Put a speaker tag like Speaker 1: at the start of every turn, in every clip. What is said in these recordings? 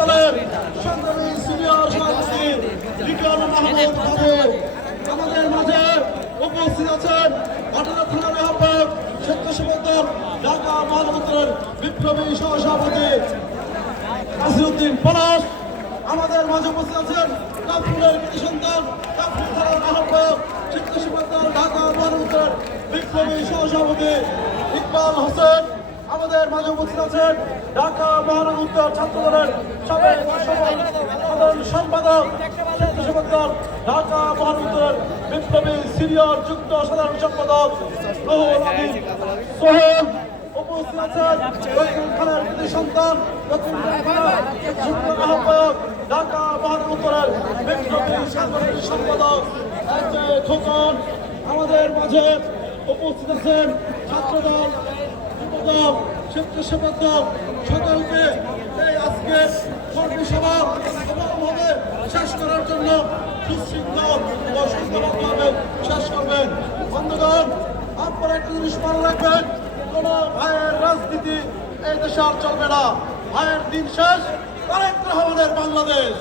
Speaker 1: দলের সংগ্রামী সিনিয়র সভাপতি লিটন মাহমুদ বাবু। আমাদের মাঝে উপস্থিত আছেন ঘটনা থানার আহ্বায়ক স্বেচ্ছাসেবক দল ঢাকা মহানগরের বিপ্লবী সহসভাপতি নাসিরুদ্দিন পলাশ। আমাদের মাঝে উপস্থিত আছেন কাপুরের কৃতি সন্তান কাপুর থানার আহ্বায়ক স্বেচ্ছাসেবক দল ঢাকা মহানগরের বিপ্লবী সহসভাপতি ইকবাল হোসেন। আমাদের মাঝে উপস্থিত আছেন ঢাকা মহানগর উত্তর ছাত্র দলের সাবেক সাধারণ সম্পাদক স্বেচ্ছাসেবক দল ঢাকা মহানগরের বিপ্লবী সিনিয়র যুক্ত সাধারণ সম্পাদক রহুল আমিন সোহেল ঢাকা সাংগঠনিক সম্পাদক আমাদের মাঝে উপস্থিত আছেন ছাত্রদল যুবদল স্বেচ্ছাসেবক দল সকলকে এই আজকের কর্মী সভা সফলভাবে শেষ করার জন্য সুন্দরভাবে শেষ করবেন। বন্ধুগণ, আপনারা একটা জিনিস মনে রাখবেন। কোন ভাইয়ের রাজনীতি এই দেশে আর চলবে না। ভাইয়ের দিন শেষ। তারেক রহমানের বাংলাদেশ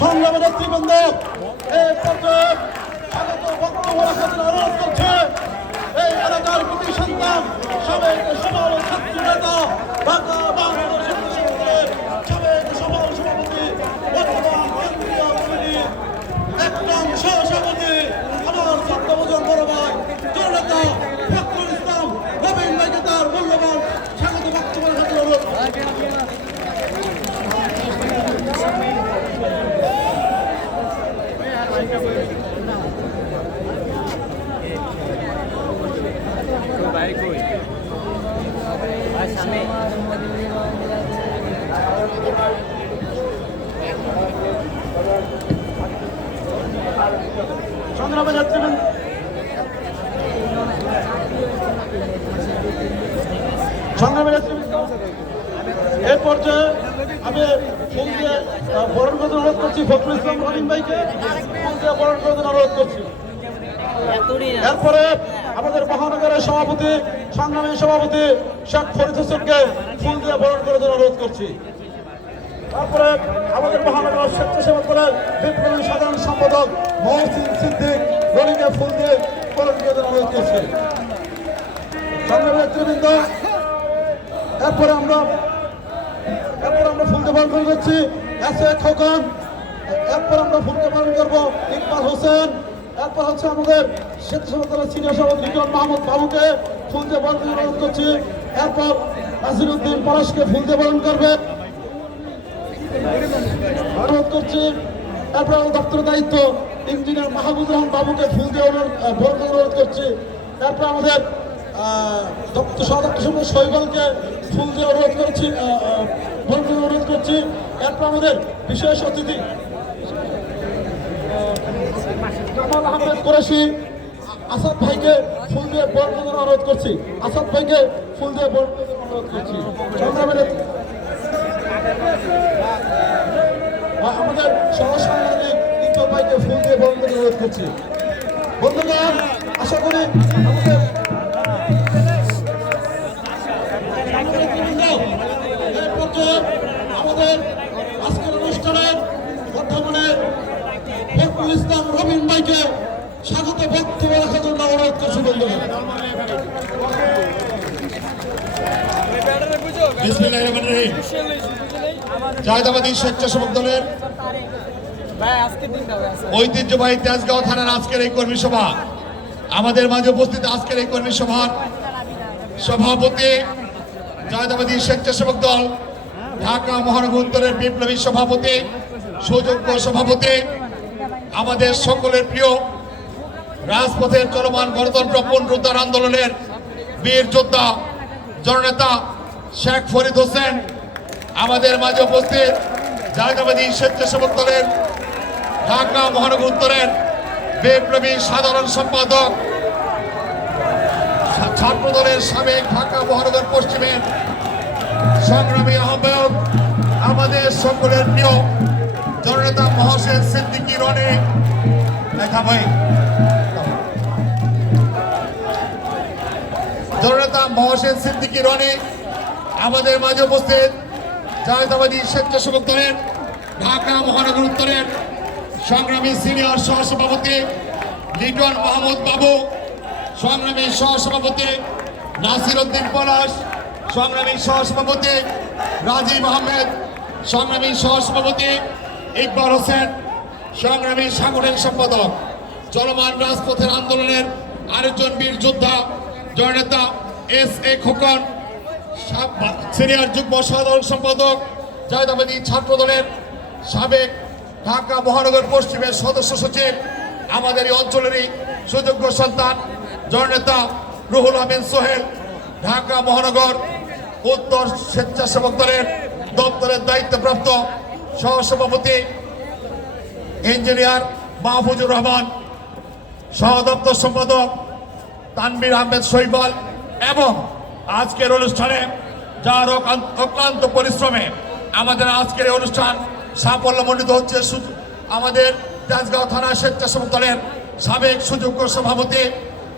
Speaker 1: সংগ্রামের নেতৃবৃন্দ এই পর্যায়ে স্বাগত বক্তব্য রাখার জন্য অনুরোধ করছে এই এলাকার প্রতি সন্তান সাবেক সফল ছাত্র নেতা ঢাকা বাংলাদেশ স্বেচ্ছাসেবকের সাবেক সফল সভাপতি বর্তমান কেন্দ্রীয় কমিটির একদম সহসভাপতি আমার সত্যবোজন বড় ভাই জননেতা ফখরুল ইসলাম রবীন ভাইকে তার মূল্যবান স্বাগত বক্তব্য রাখার জন্য অনুরোধ করছি।
Speaker 2: ভাই কই ভাই সামনে
Speaker 1: সংগ্রামে নেতৃবৃন্দ সংগ্রামে নেতৃবৃন্দ এর পর্যায়ে আমি ফুল দিয়ে আহ, বরণ করতে অনুরোধ করছি ফখরুল ইসলাম রহিম ভাইকে। বরণ করতে অনুরোধ করছি এরপরে আমাদের মহানগরের সভাপতি সংগ্রামী সভাপতি শেখ ফরিদ হোসেনকে ফুল দিয়ে বরণ করে দেওয়ার অনুরোধ করছি তারপরে আমাদের মহানগর স্বেচ্ছাসেবক দলের বিপ্লবী সাধারণ সম্পাদক মহসিন সিদ্দিক রনিকে ফুল দিয়ে বরণ করে দেওয়ার অনুরোধ করছি সংগ্রামী নেতৃবৃন্দ এরপরে আমরা এরপর আমরা ফুল দিয়ে বরণ করে যাচ্ছি এস এ খোকন এরপর আমরা ফুল পালন করব ইকবাল হোসেন। এরপর হচ্ছে আমাদের স্বেচ্ছাসেবক দলের সিনিয়র সভাপতি লিটন মাহমুদ বাবুকে ফুল দিয়ে বরণ অনুরোধ করছি। এরপর নাসিরুদ্দিন ফুল দিয়ে বরণ করবে। অনুরোধ করছি। তারপরে দপ্তরের দায়িত্ব ইঞ্জিনিয়ার মাহবুব রহমান বাবুকে ফুল দিয়ে বরণ অনুরোধ করছি। তারপরে আমাদের দপ্তর সদপ্তর সমিতি শৈবলকে ফুল দিয়ে অনুরোধ করছি বরণ অনুরোধ করছি। তারপর আমাদের বিশেষ অতিথি কামাল আহমেদ কোরেশি আসাদ ভাইকে ফুল দিয়ে বরণ করে অনুরোধ করছি। আসাদ ভাইকে ফুল দিয়ে বরণ করে অনুরোধ করছি। আমাদের সহসাংবাদিক দীপক ভাইকে ফুল দিয়ে বরণ করে অনুরোধ করছি। বন্ধুগণ, আশা করি আমাদের ভাইকে স্বাগত বক্তব্য রাখার জন্য অনুরোধ করছি
Speaker 3: জায়দাবাদী স্বেচ্ছাসেবক দলের ঐতিহ্যবাহী তেজগাঁও থানার আজকের এই কর্মী সভা। আমাদের মাঝে উপস্থিত আজকের এই কর্মী সভার সভাপতি জায়দাবাদী স্বেচ্ছাসেবক দল, ঢাকা মহানগর উত্তরের বিপ্লবী সভাপতি, সুযোগ্য সভাপতি আমাদের সকলের প্রিয় রাজপথের চলমান গণতন্ত্র পুনরুদ্ধার আন্দোলনের বীর যোদ্ধা, জননেতা শেখ ফরিদ হোসেন, আমাদের মাঝে উপস্থিত জাতীয়বাদী স্বেচ্ছাসেবক দলের, ঢাকা মহানগর উত্তরের বিপ্লবী সাধারণ সম্পাদক ছাত্র দলের সাবেক ঢাকা মহানগর পশ্চিমের সংগ্রামী আহ্বায়ক, আমাদের সকলের প্রিয় জননেতা মহসেন সিদ্দিকী রনি থামোই জননেতা মহসেন সিদ্দিকী রনি আমাদের মাঝে উপস্থিত। জাতীয়তাবাদী স্বেচ্ছাসেবক দলের, ঢাকা মহানগর উত্তরের সংগ্রামী সিনিয়র সহসভাপতি লিটন মাহমুদ বাবু, সংগ্রামী সহসভাপতি নাসির উদ্দিন পলাশ, সংগ্রামী সহসভাপতি রাজীব আহমেদ, সংগ্রামী সহসভাপতি ইকবাল হোসেন, সংগ্রামী সাংগঠনিক সম্পাদক, চলমান রাজপথের আন্দোলনের আরেকজন বীর যোদ্ধা জয়নেতা এস এ খোকন সিনিয়র যুগ্ম সাধারণ সম্পাদক, জায়দাবাদী ছাত্র দলের সাবেক ঢাকা মহানগর পশ্চিমের সদস্য সচিব, আমাদের এই অঞ্চলেরই সুযোগ্য সন্তান জননেতা রুহুল আমিন সোহেল, ঢাকা মহানগর উত্তর স্বেচ্ছাসেবক দলের দপ্তরের দায়িত্বপ্রাপ্ত সহসভাপতি ইঞ্জিনিয়ার মাহফুজুর রহমান, সহ দপ্তর সম্পাদক তানবির আহমেদ শৈবাল এবং আজকের অনুষ্ঠানে যার অক্লান্ত পরিশ্রমে আমাদের আজকের এই অনুষ্ঠান সাফল্যমণ্ডিত হচ্ছে। আমাদের রাজগাঁও থানা স্বেচ্ছাসেবক দলের সাবেক সুযোগ্য সভাপতি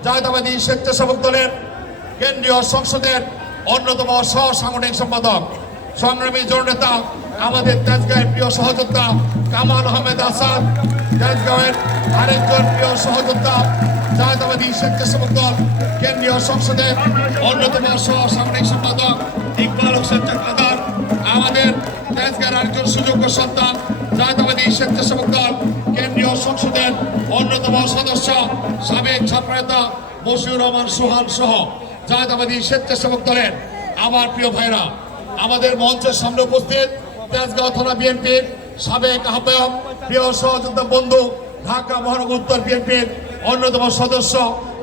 Speaker 3: জায়দাবাদী স্বেচ্ছাসেবক দলের কেন্দ্রীয় সংসদের অন্যতম সহ সাংগঠনিক সম্পাদক, সংগ্রামী জননেতা আমাদের তেজগাঁয়ের প্রিয় সহযোদ্ধা কামাল আহমেদ আসাদ তেজগাঁয়ের আরেকজন প্রিয় সহযোদ্ধা জাতীয়তাবাদী স্বেচ্ছাসেবক দল কেন্দ্রীয় সংসদের অন্যতম সহ সাংগঠনিক সম্পাদক ইকবাল হোসেন চাকলাদার আমাদের তেজগাঁয়ের আরেকজন সুযোগ্য সন্তান জাতীয়তাবাদী স্বেচ্ছাসেবক দল কেন্দ্রীয় সংসদের অন্যতম সদস্য সাবেক ছাত্রনেতা মশিউর রহমান সোহান সহ জাতীয়তাবাদী স্বেচ্ছাসেবক দলের আমার প্রিয় ভাইরা, আমাদের মঞ্চের সামনে উপস্থিত তেজগাঁও থানা বিএনপির সাবেক আহ্বায়ক, প্রিয় সহযোদ্ধা বন্ধু, ঢাকা মহানগর উত্তর বিএনপির অন্যতম সদস্য,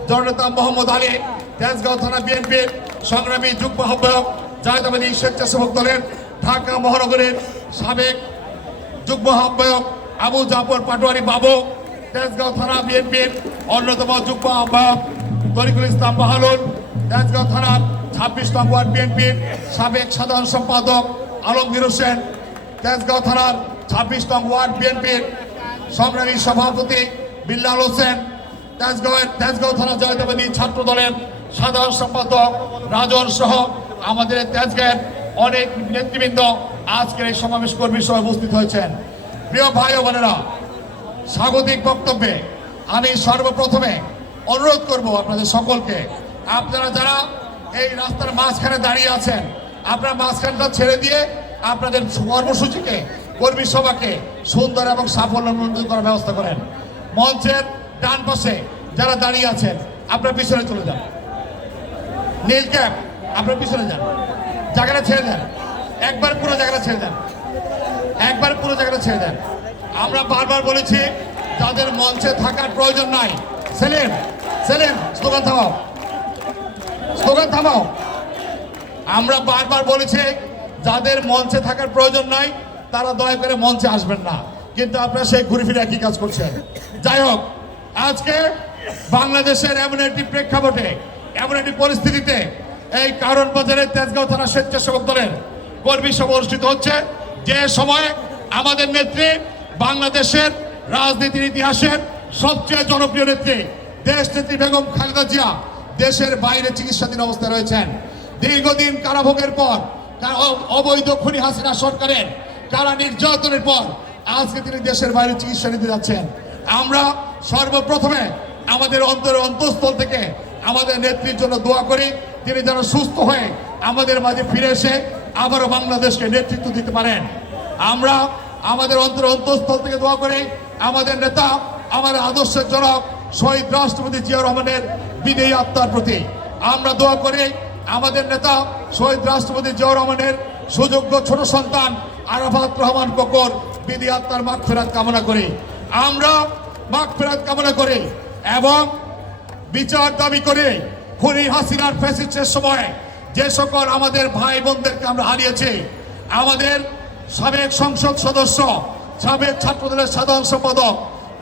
Speaker 3: জননেতা মোহাম্মদ আলী, তেজগাঁও থানা বিএনপির সংগ্রামী যুগ্ম আহ্বায়ক জাতীয়তাবাদী স্বেচ্ছাসেবক দলের ঢাকা মহানগরের সাবেক যুগ্ম আহ্বায়ক আবু জাফর পাটোয়ারি বাবু, তেজগাঁও থানা বিএনপির অন্যতম যুগ্ম আহ্বায়ক তরিকুল ইসলাম বাহালুল, তেজগাঁও থানার ছাব্বিশ নং ওয়ার্ড বিএনপির সাবেক সাধারণ সম্পাদক আলমগীর হোসেন তেজগাঁও থানার ছাব্বিশ নং ওয়ার্ড বিএনপির সংগ্রামী সভাপতি বিল্লাল হোসেন, তেজগাঁওয়ের তেজগাঁও থানা জয়দেবাদী ছাত্র দলের সাধারণ সম্পাদক রাজন সহ আমাদের তেজগাঁয়ের অনেক নেতৃবৃন্দ আজকের এই সমাবেশ কর্মী সহ উপস্থিত হয়েছেন। প্রিয় ভাই ও বোনেরা, স্বাগতিক বক্তব্যে আমি সর্বপ্রথমে অনুরোধ করব আপনাদের সকলকে, আপনারা যারা এই রাস্তার মাঝখানে দাঁড়িয়ে আছেন, আপনারা মাঝখানটা ছেড়ে দিয়ে আপনাদের কর্মসূচিকে, কর্মী সভাকে সুন্দর এবং সাফল্যমণ্ডিত করার ব্যবস্থা করেন। মঞ্চের ডান পাশে যারা দাঁড়িয়ে আছেন, আপনারা পিছনে চলে যান। নীল ক্যাপ, আপনার পিছনে যান। জায়গাটা ছেড়ে দেন। একবার পুরো জায়গাটা ছেড়ে দেন। একবার পুরো জায়গাটা ছেড়ে দেন। আমরা বারবার বলেছি তাদের মঞ্চে থাকার প্রয়োজন নাই, সেলিম সেলিম, স্লোগান থামাও। স্লোগান থামাও। আমরা বারবার বলেছি যাদের মঞ্চে থাকার প্রয়োজন নাই, তারা দয়া করে মঞ্চে আসবেন না। কিন্তু আপনারা সেই ঘুরে ফিরে একই কাজ করছেন। যাই হোক, আজকে বাংলাদেশের এমন একটি প্রেক্ষাপটে, এমন একটি পরিস্থিতিতে এই কারণ বাজারের তেজগাঁও থানা স্বেচ্ছাসেবক দলের কর্মী সভা অনুষ্ঠিত হচ্ছে। যে সময়ে আমাদের নেত্রী বাংলাদেশের রাজনীতির ইতিহাসের সবচেয়ে জনপ্রিয় নেত্রী, দেশ নেত্রী বেগম খালেদা জিয়া দেশের বাইরে চিকিৎসাধীন অবস্থায় রয়েছেন। দীর্ঘদিন কারাভোগের পর অবৈধ খুনি হাসিনা সরকারের কারা নির্যাতনের পর আজকে তিনি দেশের বাইরে চিকিৎসা নিতে যাচ্ছেন। আমরা সর্বপ্রথমে আমাদের অন্তরের অন্তঃস্থল থেকে আমাদের নেত্রীর জন্য দোয়া করি, তিনি যেন সুস্থ হয়ে আমাদের মাঝে ফিরে এসে আবারও বাংলাদেশকে নেতৃত্ব দিতে পারেন। আমরা আমাদের অন্তর অন্তঃস্থল থেকে দোয়া করি, আমাদের নেতা, আমাদের আদর্শের জনক শহীদ রাষ্ট্রপতি জিয়া রহমানের বিদেয়ী আত্মার প্রতি। আমরা দোয়া করি আমাদের নেতা শহীদ রাষ্ট্রপতি জিয়া রহমানের সুযোগ্য ছোট সন্তান আরাফাত রহমান কোকর বিধি আত্মার মাগ ফেরাত কামনা করি। আমরা মাগ ফেরাত কামনা করি এবং বিচার দাবি করে খুনি হাসিনার ফ্যাসিস্টের সময় যে সকল আমাদের ভাই বোনদেরকে আমরা হারিয়েছি, আমাদের সাবেক সংসদ সদস্য, সাবেক ছাত্রদলের সাধারণ সম্পাদক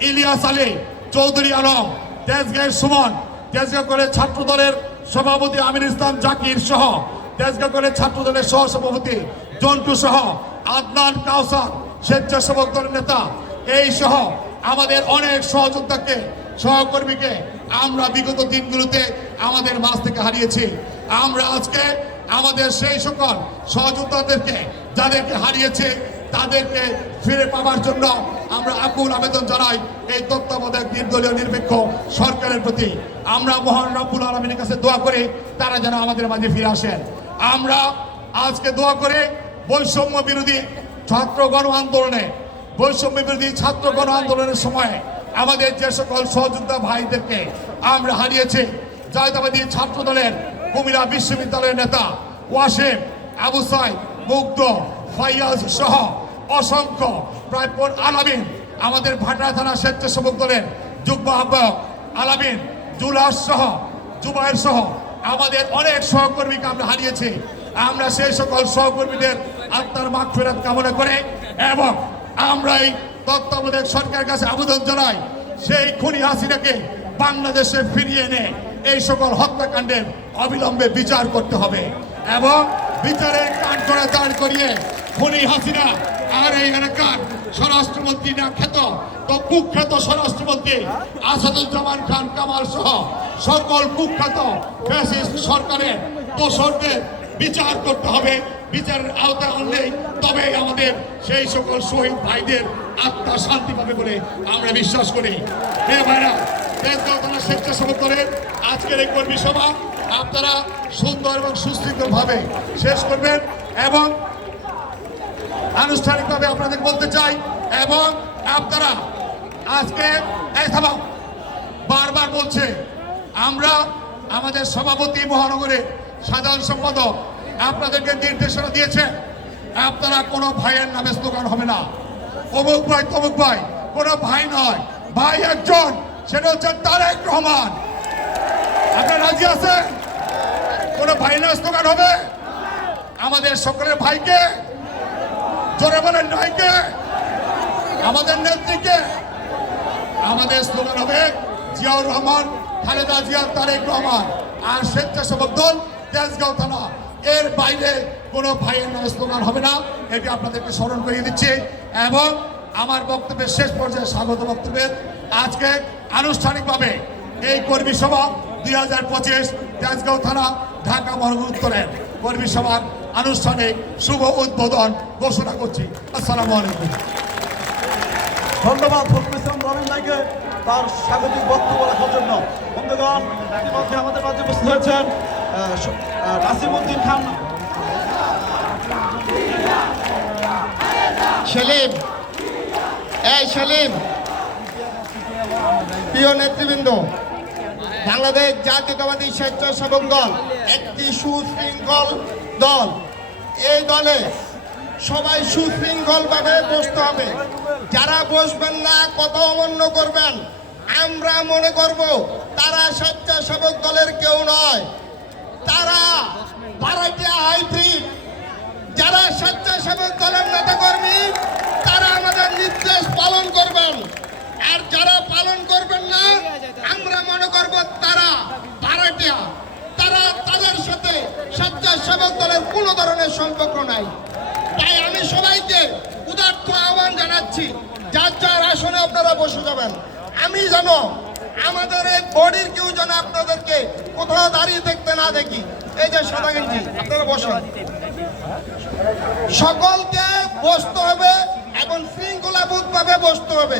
Speaker 3: ইলিয়াস আলী চৌধুরী আলম তেজগাঁয়ের সুমন তেজগাঁ করে ছাত্রদলের সভাপতি আমির ইসলাম জাকির সহ তেজগাঁ করে ছাত্রদলের সহ সভাপতি জন্টু সহ আদনান কাউসার, স্বেচ্ছাসেবক দলের নেতা, এই সহ আমাদের অনেক সহযোদ্ধাকে, সহকর্মীকে আমরা বিগত দিনগুলোতে আমাদের মাছ থেকে হারিয়েছি। আমরা আজকে আমাদের সেই সকল সহযোদ্ধাদেরকে, যাদেরকে হারিয়েছে, তাদেরকে ফিরে পাওয়ার জন্য আমরা আকুল আবেদন জানাই এই তত্ত্বাবধায়ক নির্দলীয় নিরপেক্ষ সরকারের প্রতি। আমরা মহান রব্বুল আলমিনের কাছে দোয়া করি তারা যেন আমাদের মাঝে ফিরে আসেন। আমরা আজকে দোয়া করে বৈষম্য বিরোধী ছাত্র গণ আন্দোলনে, বৈষম্য বিরোধী ছাত্র গণ আন্দোলনের সময় আমাদের যে সকল সহযোদ্ধা ভাইদেরকে আমরা হারিয়েছি জায়দাবাদী ছাত্র দলের কুমিরা বিশ্ববিদ্যালয়ের নেতা ওয়াসিম, আবু সাইদ, মুগ্ধ, ফাইয়াজ সহ অসংখ্য। প্রায় আলামিন আমাদের ভাটা থানা স্বেচ্ছাসেবক দলের যুগ্ম আহ্বায়ক আলামিন জুলাস সহ জুবাইর সহ আমাদের অনেক সহকর্মীকে আমরা হারিয়েছি। আমরা সেই সকল সহকর্মীদের আত্মার মাগ ফেরত কামনা করে এবং আমরা এই তত্ত্বাবধায়ক সরকারের কাছে আবেদন জানাই, সেই খুনি হাসিনাকে বাংলাদেশে ফিরিয়ে এনে এই সকল হত্যাকাণ্ডের অবিলম্বে বিচার করতে হবে এবং বিচারের কান করে দাঁড় করিয়ে খুনি হাসিনা আর এই এলাকার স্বরাষ্ট্রমন্ত্রী না খ্যাত তো কুখ্যাত স্বরাষ্ট্রমন্ত্রী আসাদুজ্জামান খান কামাল সহ সকল কুখ্যাত ফ্যাসিস্ট সরকারের দোষরদের বিচার করতে হবে। বিচারের আওতায় আনলেই তবে আমাদের সেই সকল শহীদ ভাইদের আত্মা শান্তি পাবে বলে আমরা বিশ্বাস করি। প্রিয় ভাইরা তেজগাঁও থানা স্বেচ্ছাসেবক দলের আজকের এই কর্মী সভা আপনারা সুন্দর এবং সুশৃঙ্খলভাবে শেষ করবেন এবং আনুষ্ঠানিকভাবে আপনাদের বলতে চাই, এবং আপনারা আজকে বারবার বলছে, আমরা আমাদের সভাপতি মহানগরের সাধারণ সম্পাদক আপনাদেরকে নির্দেশনা দিয়েছে আপনারা কোনো ভাইয়ের নামে স্লোগান হবে না। অমুক ভাই, তমুক ভাই, কোনো ভাই নয়, ভাই একজন, সেটা হচ্ছে তারেক রহমান। আপনারা রাজি আছেন? কোনো ভাই না স্লোগান হবে? আমাদের সকলের ভাইকে জোরে বলেন, নয়কে। আমাদের নেত্রীকে, আমাদের স্লোগান হবে জিয়াউর রহমান, খালেদা জিয়া তারেক রহমান। আর স্বেচ্ছাসেবক দল তেজগাঁও থানা। এর বাইরে কোনো ভাইয়ের নামে স্লোগান হবে না। এটি আপনাদেরকে স্মরণ করিয়ে দিচ্ছি। এবং আমার বক্তব্যের শেষ পর্যায়ে স্বাগত বক্তব্যের। আজকে আনুষ্ঠানিকভাবে এই কর্মী সভা দুই হাজার পঁচিশ তেজগাঁও থানা, ঢাকা, মহানগর উত্তরের কর্মী সভার আনুষ্ঠানিক শুভ উদ্বোধন ঘোষণা করছি। আসসালামু আলাইকুম।
Speaker 1: ধন্যবাদ ফখরুল ইসলাম রবিন ভাইকে তার স্বাগতিক বক্তব্য রাখার জন্য। বন্ধুগণ ইতিমধ্যে আমাদের মাঝে উপস্থিত হয়েছেন স- খান।
Speaker 4: সেলিম। এই সেলিম। প্রিয় নেতৃবৃন্দ বাংলাদেশ জাতীয়তাবাদী স্বেচ্ছাসেবক দল একটি সুশৃঙ্খল দল। এই দলে সবাই সুশৃঙ্খলভাবে বসতে হবে। যারা বসবেন না কত অমান্য করবেন। আমরা মনে করব তারা স্বেচ্ছাসেবক দলের কেউ নয়। তারা ভাড়াটিয়া হাইব্রিড। যারা স্বেচ্ছাসেবক দলের নেতাকর্মী, তারা আমাদের নির্দেশ পালন করবেন। আর যারা পালন করবেন না, আমরা মনে করব তারা ভাড়াটিয়া তারা তাদের সাথে স্বেচ্ছাসেবক দলের কোনো ধরনের সম্পর্ক নাই। তাই আমি সবাইকে উদার্থ আহ্বান জানাচ্ছি, যার যার আসনে আপনারা বসে যাবেন। আমি যেন আমাদের এই বডির কেউ যেন আপনাদেরকে কোথাও দাঁড়িয়ে দেখতে না দেখি। এই যে সাদা গেঞ্জি, আপনারা বসেন। সকলকে বসতে হবে এবং শৃঙ্খলাবোধ ভাবে বসতে হবে।